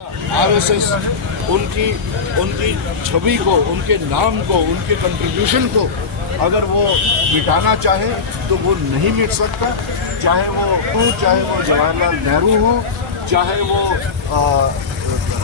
RSS उनकी छवि को, उनके नाम को, उनके कंट्रीब्यूशन को अगर वो मिटाना चाहे तो वो नहीं मिट सकता। चाहे वो जवाहरलाल नेहरू हो, चाहे वो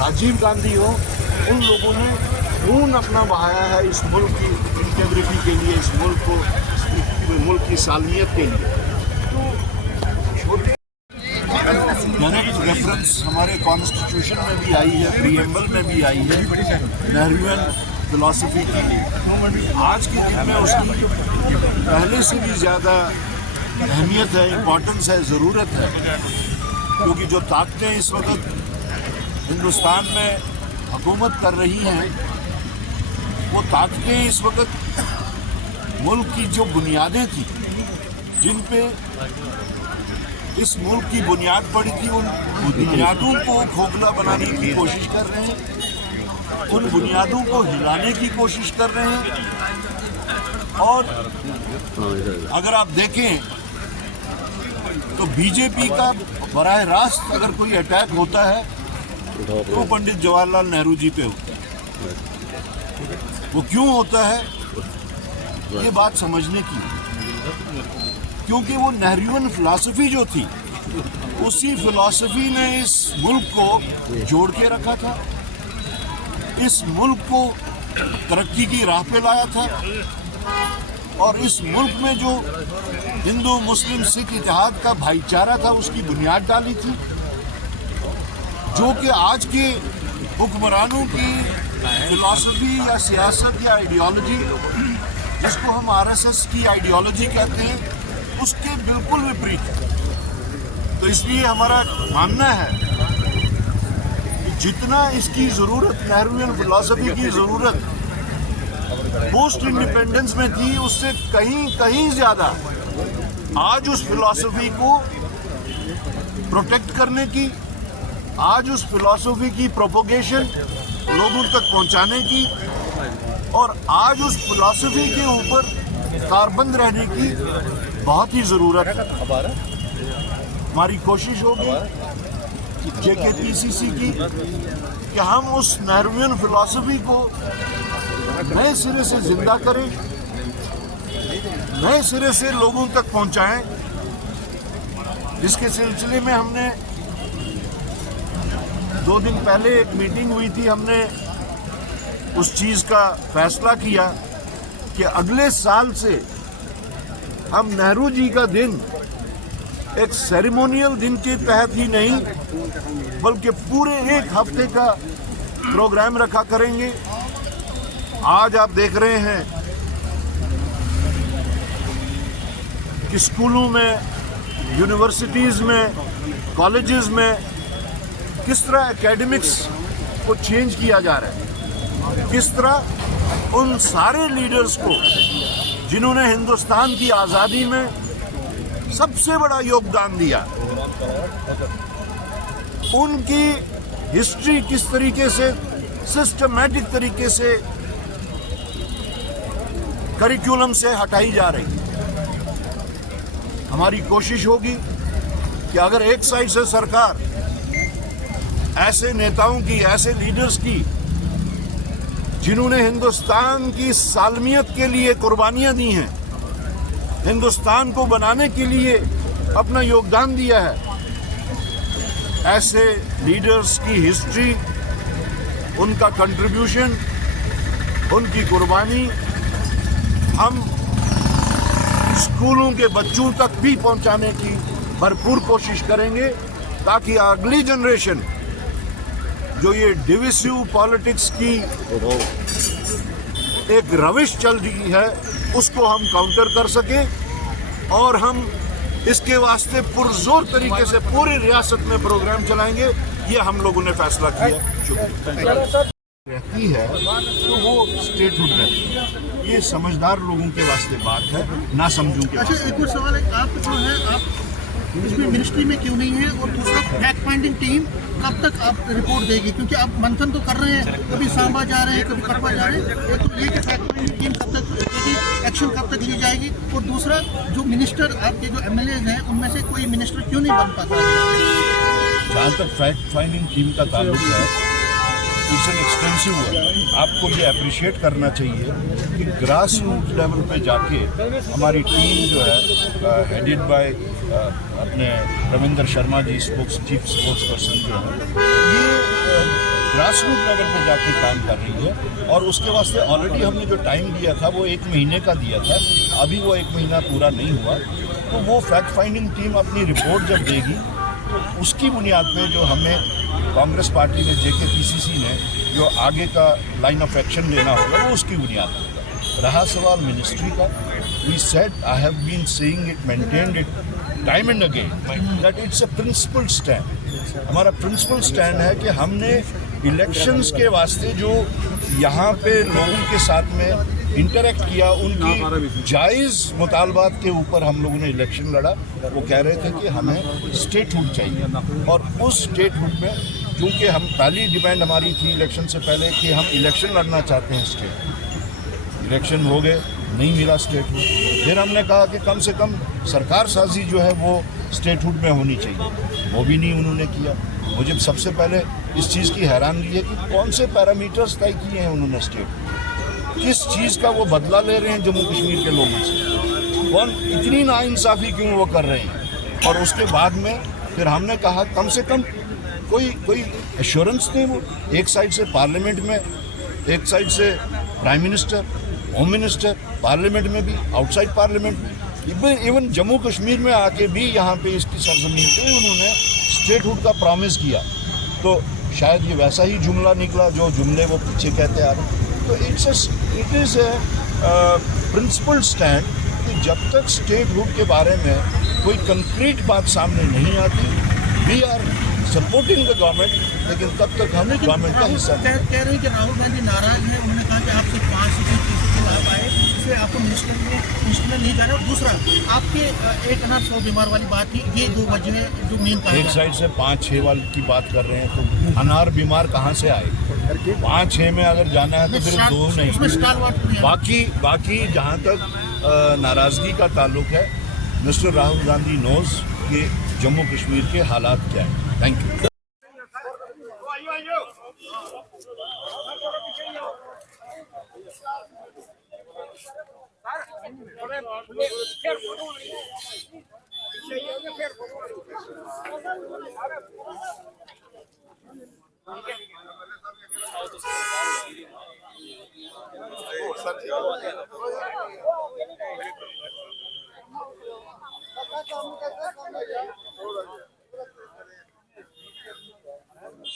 राजीव गांधी हो, उन लोगों ने खून अपना बहाया है इस मुल्क की इंटीग्रिटी के लिए, इस मुल्क की सालमियत के लिए। तो छोटे डायरेक्ट रेफरेंस हमारे कॉन्स्टिट्यूशन में भी आई है, प्रीएम्बल में भी आई है नेहरूवियन फिलॉसफी की। आज के दिन में उसकी पहले से भी ज़्यादा अहमियत है, इम्पोर्टेंस है, ज़रूरत है, क्योंकि जो ताकतें इस वक्त हिंदुस्तान में हुकूमत कर रही हैं, वो ताकतें इस वक्त मुल्क की जो बुनियादें थी, जिन पे इस मुल्क की बुनियाद पड़ी थी, उन बुनियादों को खोखला बनाने की कोशिश कर रहे हैं, उन बुनियादों को हिलाने की कोशिश कर रहे हैं। और अगर आप देखें तो बीजेपी का बराह रास्त अगर कोई अटैक होता है तो पंडित जवाहरलाल नेहरू जी पे होता है। वो क्यों होता है, ये बात समझने की, क्योंकि वो नेहरूवियन फिलॉसफी जो थी, उसी फिलॉसफी ने इस मुल्क को जोड़ के रखा था, इस मुल्क को तरक्की की राह पे लाया था, और इस मुल्क में जो हिंदू मुस्लिम सिख इतिहाद का भाईचारा था, उसकी बुनियाद डाली थी, जो कि आज के हुक्मरानों की फिलॉसफी या सियासत या आइडियोलॉजी, जिसको हम आरएसएस की आइडियोलॉजी कहते हैं, उसके बिल्कुल विपरीत है। तो इसलिए हमारा मानना है कि जितना इसकी ज़रूरत, नेहरूवियन फिलॉसफी की ज़रूरत पोस्ट इंडिपेंडेंस में थी, उससे कहीं ज़्यादा आज उस फिलॉसफी को प्रोटेक्ट करने की, आज उस फिलॉसफी की प्रोपोगेशन लोगों तक पहुंचाने की, और आज उस फिलॉसफी के ऊपर कारबंद रहने की बहुत ही ज़रूरत है। हमारी कोशिश होगी जेकेपीसीसी की कि हम उस नेहरूवियन फिलॉसफी को नए सिरे से जिंदा करें, नए सिरे से लोगों तक पहुंचाएं। जिसके सिलसिले में हमने 2 दिन पहले एक मीटिंग हुई थी, हमने उस चीज़ का फैसला किया कि अगले साल से हम नेहरू जी का दिन एक सेरेमोनियल दिन के तहत ही नहीं, बल्कि पूरे 1 हफ्ते का प्रोग्राम रखा करेंगे। आज आप देख रहे हैं कि स्कूलों में, यूनिवर्सिटीज़ में, कॉलेजेस में किस तरह एकेडमिक्स को चेंज किया जा रहा है, किस तरह उन सारे लीडर्स को जिन्होंने हिंदुस्तान की आज़ादी में सबसे बड़ा योगदान दिया, उनकी हिस्ट्री किस तरीके से सिस्टमैटिक तरीके से करिकुलम से हटाई जा रही है। हमारी कोशिश होगी कि अगर एक साइड से सरकार ऐसे नेताओं की, ऐसे लीडर्स की, जिन्होंने हिंदुस्तान की सालमियत के लिए कुर्बानियां दी हैं, हिंदुस्तान को बनाने के लिए अपना योगदान दिया है, ऐसे लीडर्स की हिस्ट्री, उनका कंट्रीब्यूशन, उनकी कुर्बानी हम स्कूलों के बच्चों तक भी पहुंचाने की भरपूर कोशिश करेंगे, ताकि अगली जनरेशन जो ये डिविसिव पॉलिटिक्स की एक रविश चल रही है, उसको हम काउंटर कर सकें, और हम इसके वास्ते पुरजोर तरीके से पूरी रियासत में प्रोग्राम चलाएंगे। ये हम लोगों ने फैसला किया। शुक्रिया। रहती है तो वो स्टेटहुड रहती है, ये समझदार लोगों के वास्ते बात है, ना समझूं के। अच्छा, एक और सवाल है, आप जो है आप इसमें मिनिस्ट्री में क्यों नहीं है, और दूसरा फैक्ट फाइंडिंग टीम कब तक आप रिपोर्ट देगी, क्योंकि आप मंथन तो कर रहे हैं, कभी सांबा जा रहे हैं, कभी कटवा जा रहे हैं, एक तो ये कि फैक्ट फाइंडिंग टीम कब तक देगी, एक्शन कब तक ली जाएगी, और दूसरा जो मिनिस्टर आपके जो MLAs हैं, उनमें से कोई मिनिस्टर क्यों नहीं बन पाता है? जहाँ तक फैक्ट फाइंडिंग टीम का ताल्लुक है, इट्स एन एक्सटेंसिव वर्क। आपको ये अप्रिशिएट करना चाहिए कि ग्रास रूट लेवल पे जाके हमारी टीम जो है हेडेड बाय अपने Ravindra Sharma ji, chief sports person जो है, ये ग्रास रूट लेवल पे जाके काम कर रही है। और उसके वास्ते ऑलरेडी हमने जो टाइम दिया था वो 1 महीने का दिया था, अभी वो 1 महीना पूरा नहीं हुआ। तो वो फैक्ट फाइंडिंग टीम अपनी रिपोर्ट जब देगी तो उसकी बुनियाद पे जो हमें कांग्रेस पार्टी ने, JKPCC ने जो आगे का लाइन ऑफ एक्शन लेना होगा वो उसकी बुनियाद पर होगा। रहा सवाल मिनिस्ट्री का, we said, I have been saying it, maintained it time and again that it's a principle stand. हमारा प्रिंसिपल स्टैंड है कि हमने इलेक्शंस के वास्ते जो यहाँ पे लोगों के साथ में इंटरेक्ट किया, उनकी जायज़ मुतालबात के ऊपर हम लोगों ने इलेक्शन लड़ा। वो कह रहे थे कि हमें स्टेटहुड चाहिए, और उस स्टेटहुड में चूँकि हम पहली डिमांड हमारी थी इलेक्शन से पहले कि हम इलेक्शन लड़ना चाहते हैं स्टेट, इलेक्शन हो गए, नहीं मिला स्टेटहुड। फिर हमने कहा कि कम से कम सरकार साजी जो है वो स्टेटहुड में होनी चाहिए, वो भी नहीं उन्होंने किया। मुझे सबसे पहले इस चीज़ की हैरानगी है कि कौन से पैरामीटर्स तय किए हैं उन्होंने स्टेट, किस चीज़ का वो बदला ले रहे हैं जम्मू कश्मीर के लोगों से, कौन इतनी नाइंसाफ़ी क्यों वो कर रहे हैं। और उसके बाद में फिर हमने कहा कम से कम कोई एश्योरेंस नहीं। वो एक साइड से पार्लियामेंट में, एक साइड से prime minister, home minister, parliament में भी, आउटसाइड पार्लियामेंट में, इवन जम्मू कश्मीर में आके भी यहाँ पे इसकी सरजमीन पे उन्होंने स्टेटहुड का प्रॉमिस किया। तो शायद ये वैसा ही जुमला निकला जो जुमले वो पीछे कहते आ रहे। तो it is a principle stand कि जब तक स्टेटहुड के बारे में कोई कंक्रीट बात सामने नहीं आती, we are supporting the government, लेकिन तब तक हम गवर्नमेंट का हिस्सा कह रहे हैं कि राहुल गांधी नाराज हैं। उन्होंने कहा कि आपसे 5 के लाभ आए, इसलिए आपको मिनिस्टर में नहीं जा रहे। और दूसरा, आपके 1 अनार 100 बीमार वाली बात थी, ये 2 वजह जो मेन कारण। एक साइड से 5-6 वाली की बात कर रहे हैं, तो अनार बीमार कहाँ से आए? 5-6 में अगर जाना है तो फिर 2 नहीं। बाकी जहाँ तक नाराज़गी का ताल्लुक है, मिस्टर राहुल गांधी नोज कि जम्मू कश्मीर के हालात क्या हैं। Thank you.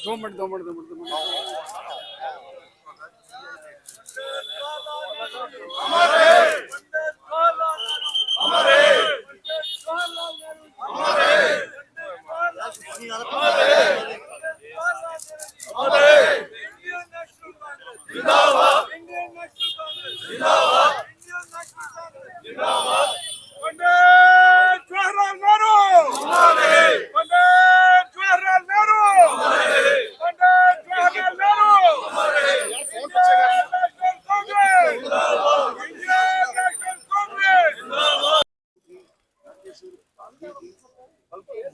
दो मिनट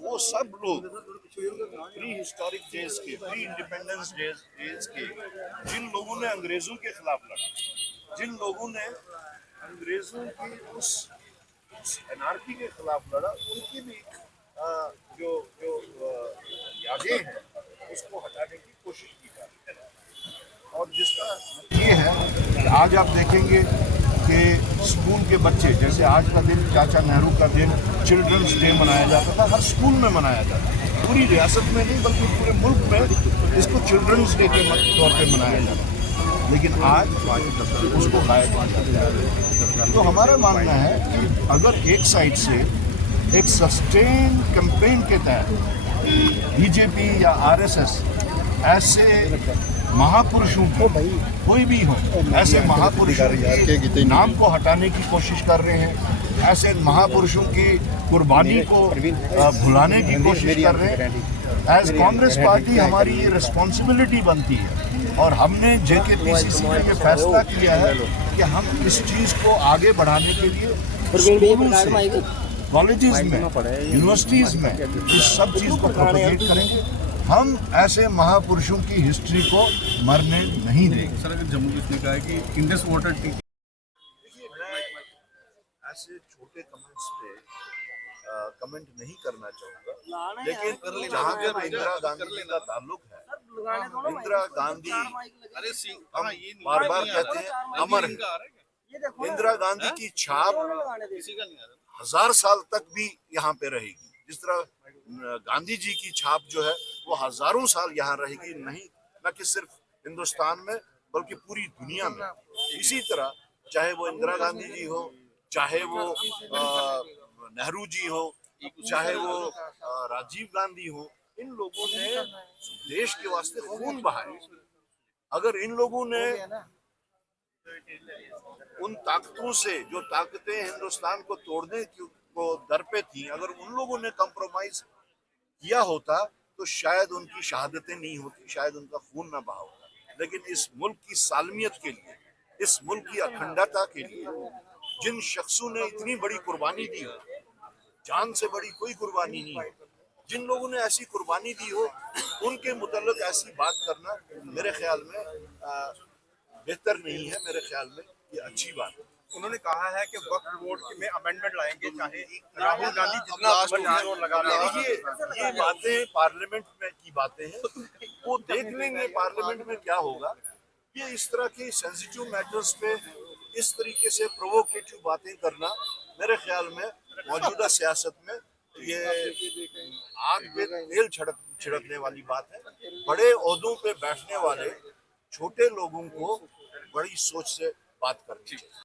वो सब लोग प्री हिस्टोरिक डेज के, प्री इंडिपेंडेंस डेज के, जिन लोगों ने अंग्रेजों के खिलाफ लड़ा, जिन लोगों ने अंग्रेजों की उस एनार्की के खिलाफ लड़ा, उनकी भी जो यादें हैं उसको हटाने की कोशिश की जा रही है। और जिसका ये है कि आज आप देखेंगे कि स्कूल के बच्चे, जैसे आज का दिन चाचा नेहरू का दिन चिल्ड्रंस डे मनाया जाता था, हर स्कूल में मनाया जाता था, पूरी रियासत में नहीं बल्कि पूरे मुल्क में इसको चिल्ड्रंस डे के तौर पे मनाया जाता था। लेकिन आज उसको गायब किया जाता है। तो हमारा मानना है कि अगर एक साइड से एक सस्टेन कैंपेन के तहत बीजेपी या आरएसएस ऐसे महापुरुषों को, कोई भी हो, ऐसे महापुरुषों के नाम को हटाने की कोशिश कर रहे हैं, ऐसे महापुरुषों की कुर्बानी को भुलाने की कोशिश कर रहे हैं। एज कांग्रेस पार्टी हमारी ये रिस्पॉन्सिबिलिटी बनती है और हमने JKPCC में ये फैसला किया है कि हम इस चीज़ को आगे बढ़ाने के लिए स्कूलों से कॉलेजेस में, यूनिवर्सिटीज में इस सब चीज को प्रोपेगेट करेंगे। हम ऐसे महापुरुषों की हिस्ट्री को मरने नहीं देंगे। सर अगर जम्मू किसने कहा है कि इंडस वाटर ऐसे छोटे कमेंट्स पे कमेंट नहीं करना चाहूंगा, लेकिन जहाँ तक इंदिरा गांधी जी का ताल्लुक है, इंदिरा गांधी हम बार बार कहते हैं अमर है। इंदिरा गांधी की छाप 1000 साल तक भी यहाँ पे रहेगी। जिस तरह गांधी जी की छाप जो है वो हजारों साल यहाँ रहेगी, नहीं न कि सिर्फ हिंदुस्तान में बल्कि पूरी दुनिया में। इसी तरह चाहे वो इंदिरा गांधी जी हो, चाहे वो नेहरू जी हो, चाहे वो राजीव गांधी हो, इन लोगों ने देश के वास्ते खून बहाए। अगर इन लोगों ने उन ताकतों से, जो ताकतें हिंदुस्तान को तोड़ने को दर पे थी, अगर उन लोगों ने कंप्रोमाइज किया होता तो शायद उनकी शहादतें नहीं होती, शायद उनका खून ना बहा होता। लेकिन इस मुल्क की सालमियत के लिए, इस मुल्क की अखंडता के लिए जिन शख्सों ने इतनी बड़ी कुर्बानी दी हो, जान से बड़ी कोई कुर्बानी नहीं हो, जिन लोगों ने ऐसी कुर्बानी दी हो, उनके मुतल्लिक ऐसी बात करना मेरे ख्याल में बेहतर नहीं है। मेरे ख्याल में ये अच्छी बात है। उन्होंने कहा है कि वक्फ बोर्ड में अमेंडमेंट लाएंगे, चाहे राहुल गांधी जितना जोर लगा रहे हैं। ये बातें पार्लियामेंट में की बातें हैं, वो देख लेंगे पार्लियामेंट में क्या होगा। ये इस तरह के सेंसिटिव मैटर्स पे इस तरीके से प्रोवोकेटिव बातें करना मेरे ख्याल में मौजूदा सियासत में ये आग पे तेल छिड़कने वाली बात है। बड़े ओहदों पे बैठने वाले छोटे लोगों को बड़ी सोच से बात करनी चाहिए।